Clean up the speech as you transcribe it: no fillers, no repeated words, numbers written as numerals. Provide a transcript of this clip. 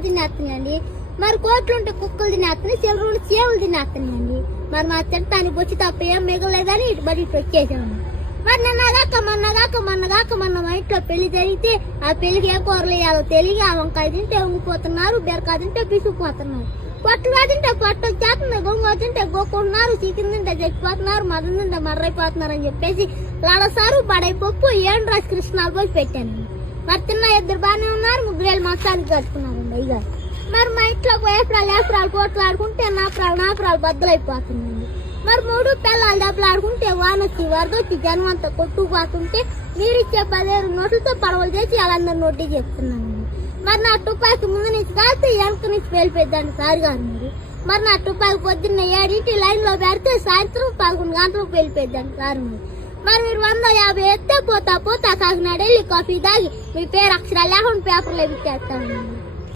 చేపలు తినేస్తున్నాయండి. మరి కోట్లు ఉంటే కుక్కలు తినేస్తున్నాయి, చిల్లర చేవులు తినేస్తున్నాయండి. మరి మా తింటానికి వచ్చి తప్ప ఏం మిగలేదని ఇటు బడి ఇటు వచ్చేసాము. మరి మొన్న మా ఇంట్లో పెళ్లి జరిగితే ఆ పెళ్లికి ఏ కూరలు వేయాలో తెలియ ఆ వంకాయ తింటే ఉంగిపోతున్నారు, బీరకాయ తింటే పిసుకుపోతున్నారు, పొట్టుగా తింటే పొట్టు వచ్చేస్తుంది, గొంగ తింటే గొక్కుంటున్నారు, చికెన్ తింటే చచ్చిపోతున్నారు, మటన్ తింటే మర్రైపోతున్నారు అని చెప్పేసి లడసారు బడై పప్పు ఏడు రాసి కృష్ణాలు పోసి పెట్టాను. మరి తిన్న ఇద్దరు బాగానే ఉన్నారు, 3,000 మాసానికి కట్టుకున్నారండి అయ్యారు. మరి మా ఇంట్లో ఏప్రాలు పోట్లు ఆడుకుంటే నాపురాలు బద్దలైపోతున్నాయండి. మరి 3 పిల్లలు దెబ్బలు ఆడుకుంటే వానొచ్చి వరదొచ్చి జనం అంతా కొట్టుకుపోతుంటే మీరిచ్చే 10,000 నోట్లతో పడవలు చేసి వాళ్ళందరూ నోటి చెప్తున్నానండి. మరి నా తుపాకి ముందు నుంచి కాస్తే వెనక నుంచి వెళ్ళిపోద్దండి సార్ గారు. మరి నా తుపాకి పొద్దున్న 7 లైన్ లో పెడితే సాయంత్రం 11 గంటలకు వెళ్ళిపోద్దండి సార్. మరి మీరు 150 ఎత్తే పోతా కాకినాడ వెళ్ళి కాఫీ తాగి మీ పేరు అక్షరాలు లేకుండా పేపర్లో ఎక్కిచ్చేస్తాను.